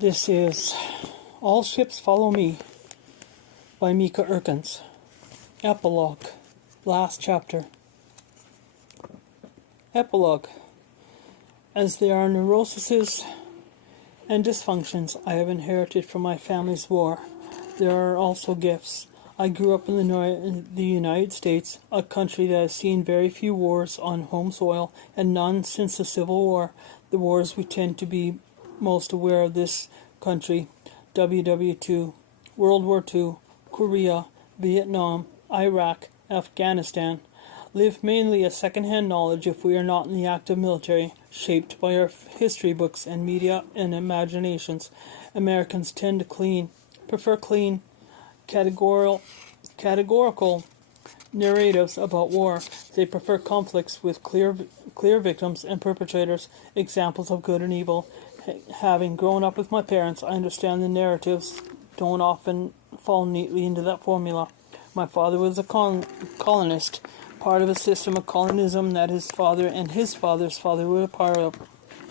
This is All Ships Follow Me by Mieke Eerkens. Epilogue. Last chapter. Epilogue. As there are neuroses and dysfunctions I have inherited from my family's war, there are also gifts. I grew up in the United States, a country that has seen very few wars on home soil, and none since the Civil War. The wars we tend to be most aware of this country: WW2, World War II, Korea, Vietnam, Iraq, Afghanistan, live mainly as second-hand knowledge if we are not in the active military, shaped by our history books and media and imaginations. Americans tend to prefer clean, categorical narratives about war. They prefer conflicts with clear victims and perpetrators, examples of good and evil. Having grown up with my parents, I understand the narratives don't often fall neatly into that formula. My father was a colonist, part of a system of colonism that his father and his father's father were a part of.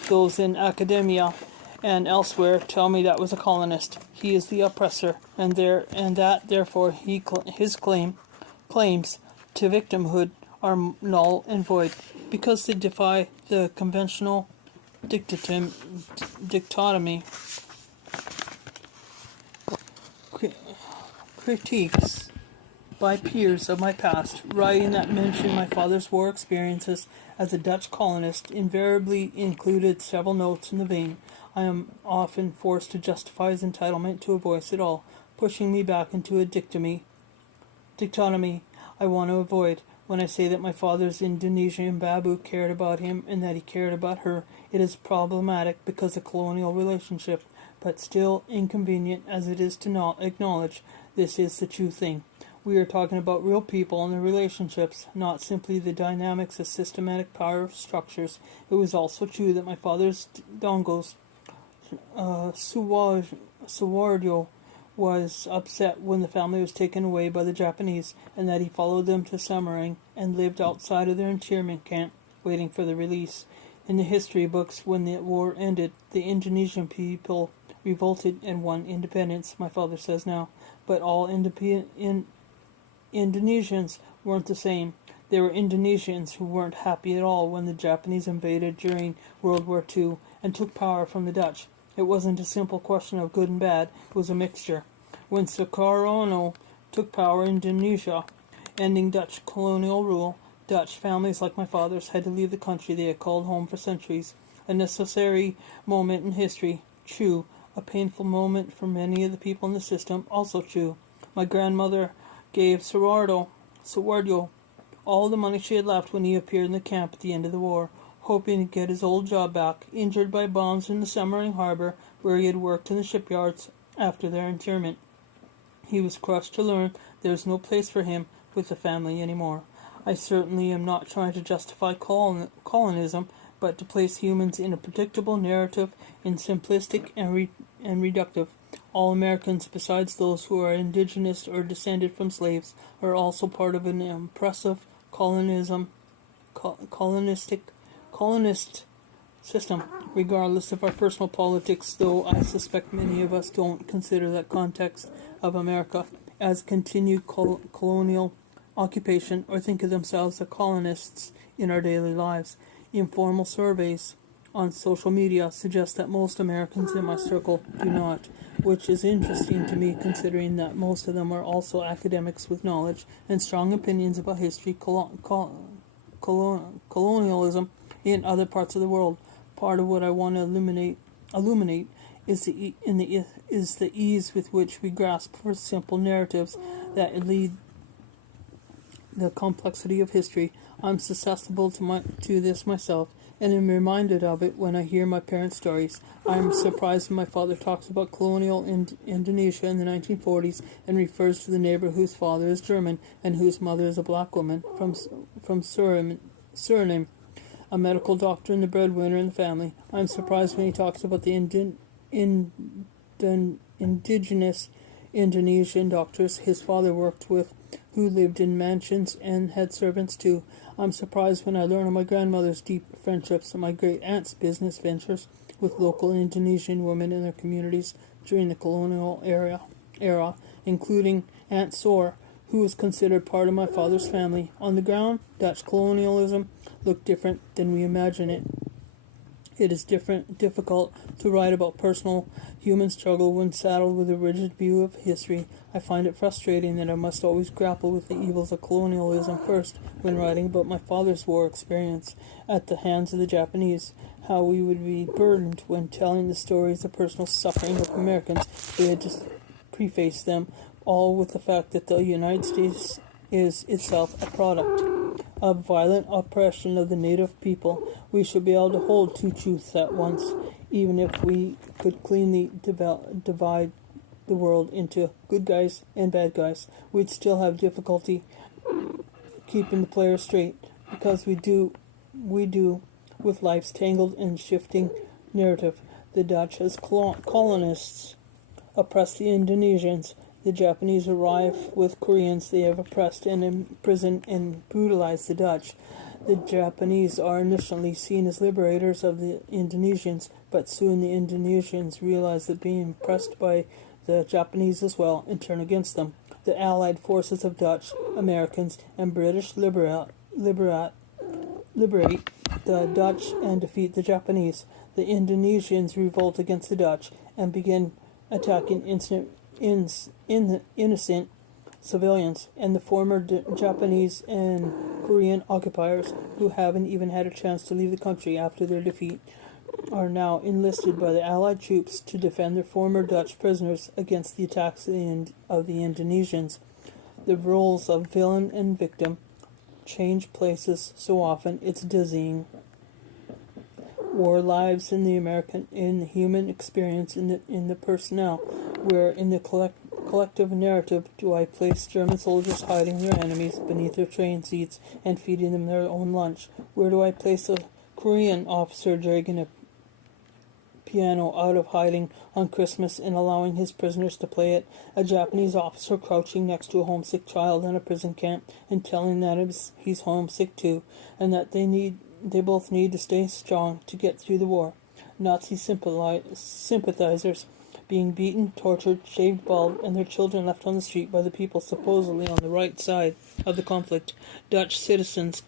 Those in academia and elsewhere tell me that was a colonist. He is the oppressor, and that therefore his claims to victimhood are null and void, because they defy the conventional dichotomy. Critiques by peers of my past, writing that mention my father's war experiences as a Dutch colonist, invariably included several notes in the vein. I am often forced to justify his entitlement to a voice at all, pushing me back into a dichotomy I want to avoid. When I say that my father's Indonesian babu cared about him and that he cared about her, it is problematic because of colonial relationship, but still inconvenient as it is to not acknowledge this is the true thing. We are talking about real people and their relationships, not simply the dynamics of systematic power structures. It was also true that my father's Dongos, Suwardio, was upset when the family was taken away by the Japanese, and that he followed them to Semarang and lived outside of their internment camp, waiting for the release. In the history books, when the war ended, the Indonesian people revolted and won independence, my father says now. But all Indonesians weren't the same. There were Indonesians who weren't happy at all when the Japanese invaded during World War II and took power from the Dutch. It wasn't a simple question of good and bad, it was a mixture. When Sukarno took power in Indonesia, ending Dutch colonial rule, Dutch families like my father's had to leave the country they had called home for centuries. A necessary moment in history, true. A painful moment for many of the people in the system, also true. My grandmother gave Suwardio all the money she had left when he appeared in the camp at the end of the war, hoping to get his old job back, injured by bombs in the Semarang harbor where he had worked in the shipyards after their internment. He was crushed to learn there was no place for him with the family anymore. I certainly am not trying to justify colonism, but to place humans in a predictable narrative in simplistic and reductive. All Americans, besides those who are indigenous or descended from slaves, are also part of an oppressive colonist system, regardless of our personal politics, though I suspect many of us don't consider that context of America as continued colonial occupation or think of themselves as colonists in our daily lives. Informal surveys on social media suggest that most Americans in my circle do not, which is interesting to me considering that most of them are also academics with knowledge and strong opinions about history, colonialism in other parts of the world. Part of what I want to illuminate is the ease with which we grasp for simple narratives that lead the complexity of history. I'm susceptible to this myself, and am reminded of it when I hear my parents' stories. I am surprised when my father talks about colonial Indonesia in the 1940s and refers to the neighbor whose father is German and whose mother is a black woman from Suriname, a medical doctor and the breadwinner in the family. I am surprised when he talks about the indigenous Indonesian doctors his father worked with, who lived in mansions and had servants too. I'm surprised when I learn of my grandmother's deep friendships and my great aunt's business ventures. with local Indonesian women in their communities during the colonial era, including Aunt Sor, who was considered part of my father's family. On the ground, Dutch colonialism looked different than we imagine it. It is difficult to write about personal human struggle when saddled with a rigid view of history. I find it frustrating that I must always grapple with the evils of colonialism first when writing about my father's war experience at the hands of the Japanese. How we would be burdened when telling the stories of personal suffering of Americans. We had just prefaced them all with the fact that the United States is itself a product of violent oppression of the native people. We should be able to hold two truths at once, even if we could cleanly divide the world into good guys and bad guys. We'd still have difficulty keeping the players straight, because we do with life's tangled and shifting narrative. The Dutch, as colonists, oppressed the Indonesians. The Japanese arrive with Koreans they have oppressed and imprisoned and brutalized the Dutch. The Japanese are initially seen as liberators of the Indonesians, but soon the Indonesians realize that being oppressed by the Japanese as well and turn against them. The allied forces of Dutch, Americans, and British liberate the Dutch and defeat the Japanese. The Indonesians revolt against the Dutch and begin attacking innocent civilians, and the former Japanese and Korean occupiers, who haven't even had a chance to leave the country after their defeat, are now enlisted by the Allied troops to defend their former Dutch prisoners against the attacks of the Indonesians. The roles of villain and victim change places so often it's dizzying. War lives in the human experience in the personnel, where in the collective narrative do I place German soldiers hiding their enemies beneath their train seats and feeding them their own lunch? Where do I place a Korean officer dragging a piano out of hiding on Christmas and allowing his prisoners to play it? A Japanese officer crouching next to a homesick child in a prison camp and telling that he's homesick too, and that they both need to stay strong to get through the war. Nazi sympathizers being beaten, tortured, shaved bald, and their children left on the street by the people supposedly on the right side of the conflict. Dutch citizens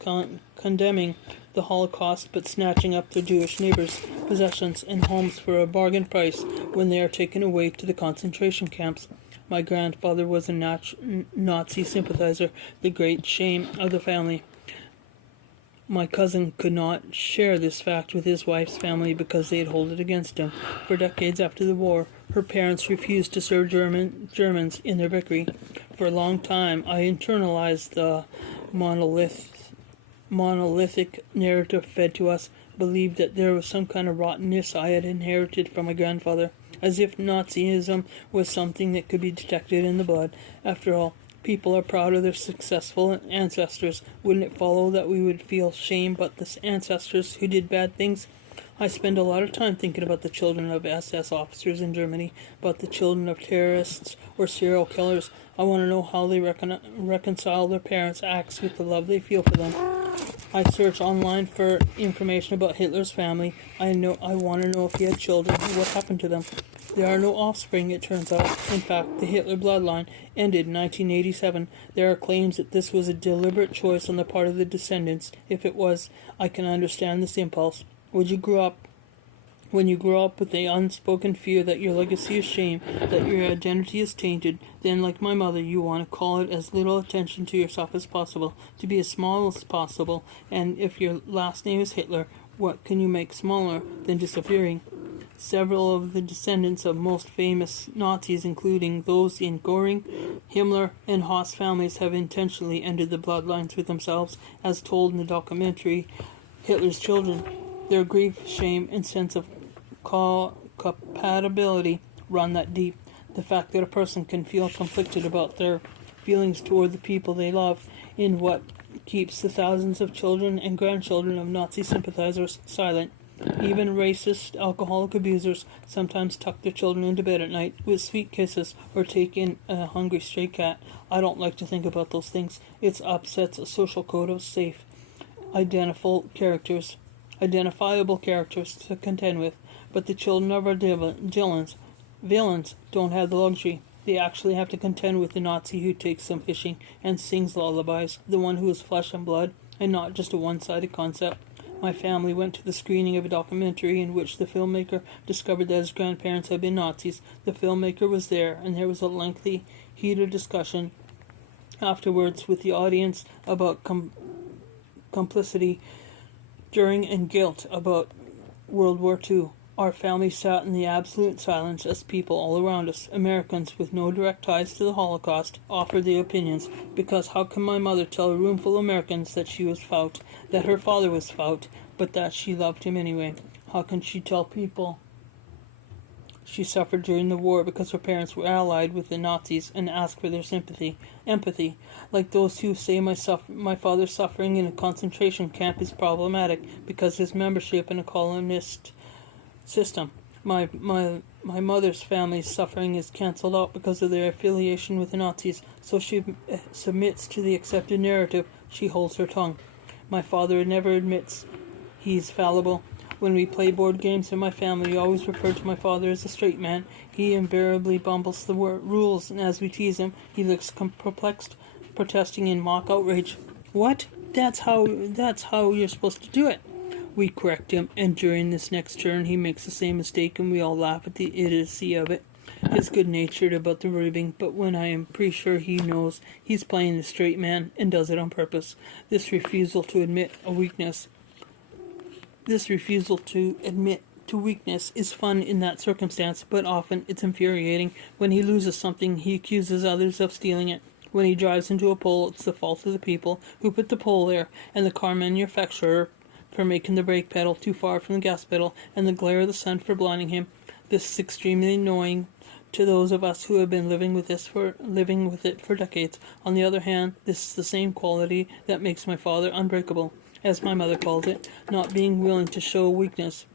condemning the Holocaust but snatching up their Jewish neighbors' possessions and homes for a bargain price when they are taken away to the concentration camps. My grandfather was a Nazi sympathizer, the great shame of the family. My cousin could not share this fact with his wife's family because they'd hold it against him. For decades after the war, her parents refused to serve Germans in their victory. For a long time, I internalized the monolithic narrative fed to us, believed that there was some kind of rottenness I had inherited from my grandfather, as if Nazism was something that could be detected in the blood. After all, people are proud of their successful ancestors. Wouldn't it follow that we would feel shame about the ancestors who did bad things? I spend a lot of time thinking about the children of SS officers in Germany, about the children of terrorists or serial killers. I want to know how they reconcile their parents' acts with the love they feel for them. I search online for information about Hitler's family. I want to know if he had children and what happened to them. There are no offspring, it turns out. In fact, the Hitler bloodline ended in 1987. There are claims that this was a deliberate choice on the part of the descendants. If it was, I can understand this impulse. When you grow up with the unspoken fear that your legacy is shame, that your identity is tainted, then, like my mother, you want to call it as little attention to yourself as possible, to be as small as possible, and if your last name is Hitler, what can you make smaller than disappearing? Several of the descendants of most famous Nazis, including those in Göring, Himmler, and Haas families, have intentionally ended the bloodlines with themselves, as told in the documentary Hitler's Children. Their grief, shame, and sense of compatibility run that deep. The fact that a person can feel conflicted about their feelings toward the people they love in what keeps the thousands of children and grandchildren of Nazi sympathizers silent. Even racist alcoholic abusers sometimes tuck their children into bed at night with sweet kisses or take in a hungry stray cat. I don't like to think about those things. It upsets a social code of safe, identifiable characters to contend with. But the children of our villains don't have the luxury. They actually have to contend with the Nazi who takes them fishing and sings lullabies, the one who is flesh and blood, and not just a one-sided concept. My family went to the screening of a documentary in which the filmmaker discovered that his grandparents had been Nazis. The filmmaker was there, and there was a lengthy, heated discussion afterwards with the audience about complicity during and guilt about World War II. Our family sat in the absolute silence as people all around us, Americans with no direct ties to the Holocaust, offered their opinions, because how can my mother tell a room full of Americans that she was fout, that her father was fout, but that she loved him anyway? How can she tell people she suffered during the war because her parents were allied with the Nazis and ask for their empathy, like those who say my father's suffering in a concentration camp is problematic because his membership in a colonist system. My mother's family's suffering is cancelled out because of their affiliation with the Nazis, so she submits to the accepted narrative. She holds her tongue. My father never admits he's fallible. When we play board games in my family, we always refer to my father as a straight man. He invariably bumbles the rules, and as we tease him, he looks perplexed, protesting in mock outrage. What? That's how you're supposed to do it. We correct him, and during this next turn he makes the same mistake, and we all laugh at the idiocy of it. He's good-natured about the ribbing, but when I am pretty sure he knows he's playing the straight man and does it on purpose. This refusal to admit to weakness is fun in that circumstance, but often it's infuriating. When he loses something, he accuses others of stealing it. When he drives into a pole, it's the fault of the people who put the pole there, and the car manufacturer for making the brake pedal too far from the gas pedal, and the glare of the sun for blinding him. This is extremely annoying to those of us who have been living with it for decades. On the other hand, this is the same quality that makes my father unbreakable, as my mother calls it, not being willing to show weakness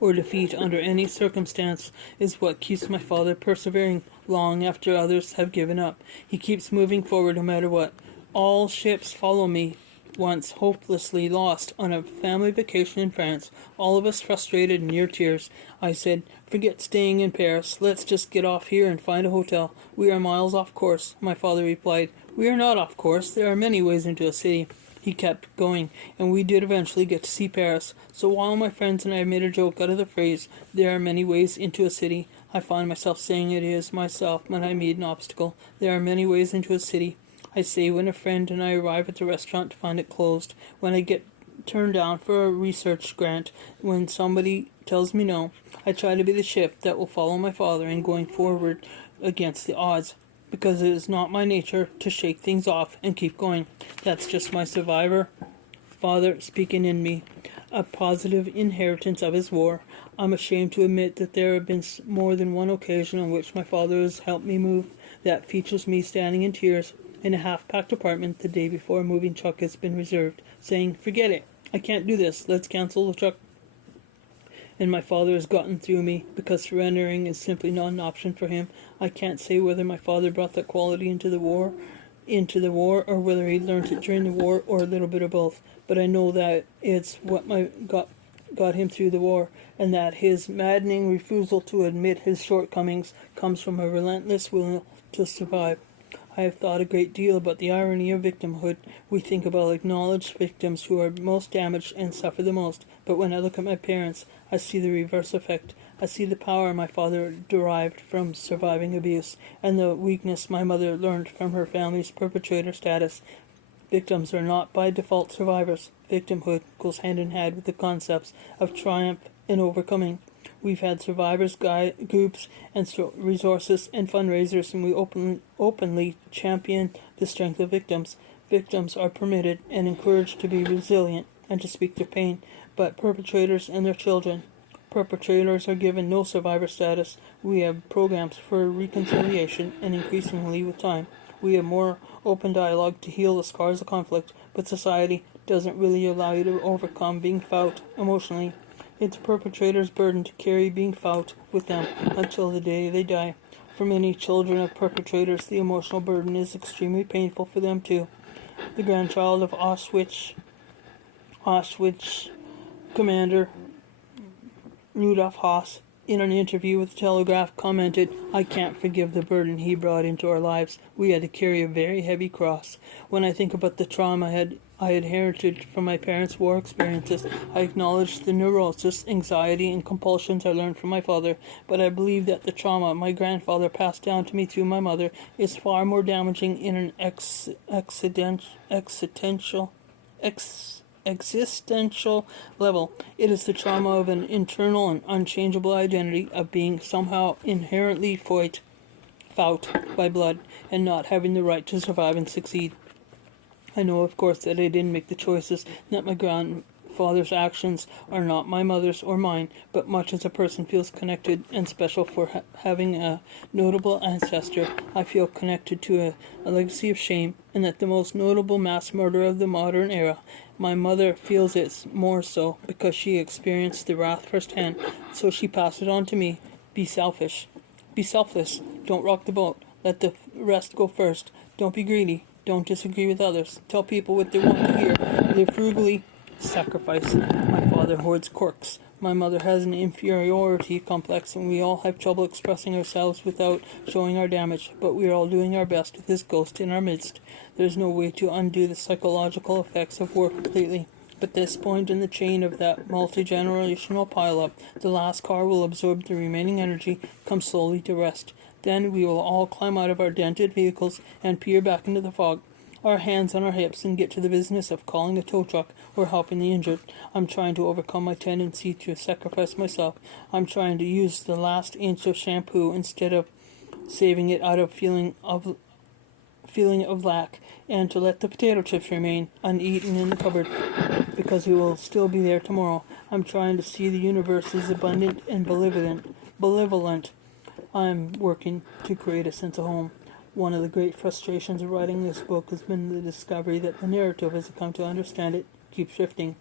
or defeat under any circumstance is what keeps my father persevering long after others have given up. He keeps moving forward no matter what. All ships follow me. Once hopelessly lost on a family vacation in France, all of us frustrated and near tears. I said, "Forget staying in Paris. Let's just get off here and find a hotel. We are miles off course." My father replied, "We are not off course. There are many ways into a city." He kept going, and we did eventually get to see Paris. So while my friends and I made a joke out of the phrase, "There are many ways into a city," I find myself saying it is myself when I meet an obstacle. There are many ways into a city. I say when a friend and I arrive at the restaurant to find it closed, when I get turned down for a research grant, when somebody tells me no. I try to be the ship that will follow my father in going forward against the odds, because it is not my nature to shake things off and keep going. That's just my survivor father speaking in me, a positive inheritance of his war. I'm ashamed to admit that there have been more than one occasion on which my father has helped me move that features me standing in tears in a half-packed apartment the day before a moving truck has been reserved, saying, "Forget it, I can't do this, let's cancel the truck." And my father has gotten through me, because surrendering is simply not an option for him. I can't say whether my father brought that quality into the war, or whether he learned it during the war, or a little bit of both. But I know that it's what got him through the war, and that his maddening refusal to admit his shortcomings comes from a relentless will to survive. I have thought a great deal about the irony of victimhood. We think about acknowledged victims who are most damaged and suffer the most, but when I look at my parents, I see the reverse effect. I see the power my father derived from surviving abuse, and the weakness my mother learned from her family's perpetrator status. Victims are not by default survivors. Victimhood goes hand in hand with the concepts of triumph and overcoming. We've had survivors groups and resources and fundraisers, and we openly champion the strength of victims. Victims are permitted and encouraged to be resilient and to speak their pain, but perpetrators and their children. Perpetrators are given no survivor status. We have programs for reconciliation, and increasingly with time, we have more open dialogue to heal the scars of conflict, but society doesn't really allow you to overcome being fout emotionally. It's a perpetrator's burden to carry being fout with them until the day they die. For many children of perpetrators, the emotional burden is extremely painful for them too. The grandchild of Auschwitz commander Rudolf Haas, in an interview with the Telegraph, commented, "I can't forgive the burden he brought into our lives. We had to carry a very heavy cross. When I think about the trauma I inherited from my parents' war experiences, I acknowledge the neurosis, anxiety, and compulsions I learned from my father, but I believe that the trauma my grandfather passed down to me through my mother is far more damaging in an existential level. It is the trauma of an internal and unchangeable identity of being somehow inherently fout by blood and not having the right to survive and succeed. I know, of course, that I didn't make the choices, that my grandfather's actions are not my mother's or mine, but much as a person feels connected and special for having a notable ancestor, I feel connected to a legacy of shame, and that the most notable mass murderer of the modern era, my mother, feels it more so because she experienced the wrath firsthand, so she passed it on to me. Be selfish. Be selfless. Don't rock the boat. Let the rest go first. Don't be greedy. Don't disagree with others. Tell people what they want to hear. Live frugally. Sacrifice. My father hoards corks. My mother has an inferiority complex, and we all have trouble expressing ourselves without showing our damage, but we are all doing our best with this ghost in our midst. There's no way to undo the psychological effects of war completely. But this point in the chain of that multi-generational pile-up, the last car will absorb the remaining energy, come slowly to rest. Then we will all climb out of our dented vehicles and peer back into the fog, our hands on our hips, and get to the business of calling a tow truck or helping the injured. I'm trying to overcome my tendency to sacrifice myself. I'm trying to use the last inch of shampoo instead of saving it out of feeling of lack, and to let the potato chips remain uneaten in the cupboard because we will still be there tomorrow. I'm trying to see the universe as abundant and benevolent. I'm working to create a sense of home. One of the great frustrations of writing this book has been the discovery that the narrative, as I come to understand it, keeps shifting.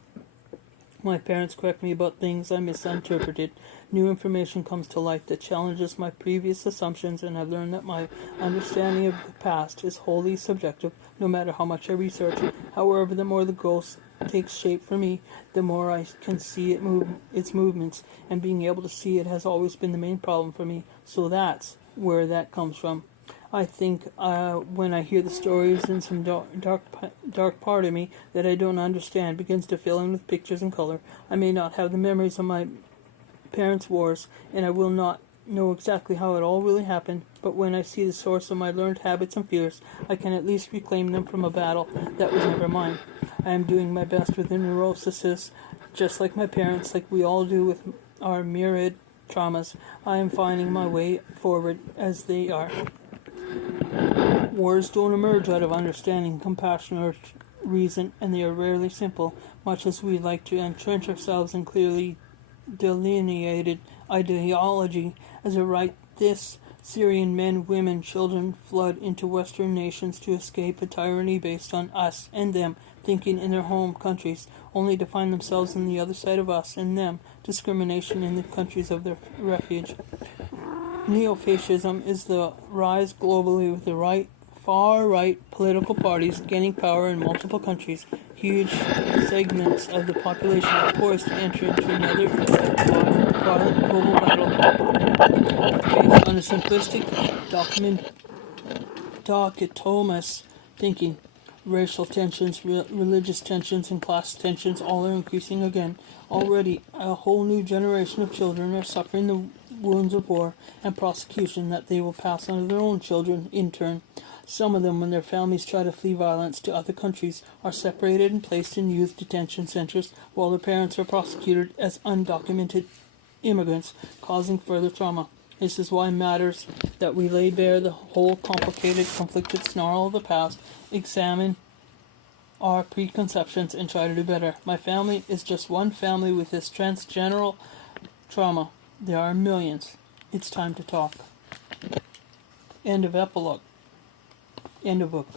My parents correct me about things I misinterpreted. New information comes to light that challenges my previous assumptions, and I've learned that my understanding of the past is wholly subjective, no matter how much I research. However, the more the ghost takes shape for me, the more I can see its movements, and being able to see it has always been the main problem for me. So that's where that comes from. I think when I hear the stories, in some dark part of me that I don't understand begins to fill in with pictures and color. I may not have the memories of my parents' wars, and I will not know exactly how it all really happened, but when I see the source of my learned habits and fears, I can at least reclaim them from a battle that was never mine. I am doing my best with the neuroses, just like my parents, like we all do with our myriad traumas. I am finding my way forward as they are. Wars don't emerge out of understanding, compassion, or reason, and they are rarely simple, much as we like to entrench ourselves in clearly delineated ideology. As I write this, Syrian men, women, children flood into Western nations to escape a tyranny based on us and them thinking in their home countries, only to find themselves on the other side of us and them, discrimination in the countries of their refuge. Neo-fascism is the rise globally with the far-right political parties gaining power in multiple countries. Huge segments of the population are poised to enter into another violent global battle based on a simplistic dichotomous thinking. Racial tensions, religious tensions, and class tensions all are increasing again. Already, a whole new generation of children are suffering the wounds of war and prosecution that they will pass on to their own children in turn. Some of them, when their families try to flee violence to other countries, are separated and placed in youth detention centers, while their parents are prosecuted as undocumented immigrants, causing further trauma. This is why it matters that we lay bare the whole complicated, conflicted snarl of the past, examine our preconceptions, and try to do better. My family is just one family with this transgenerational trauma. There are millions. It's time to talk. End of epilogue. End of book.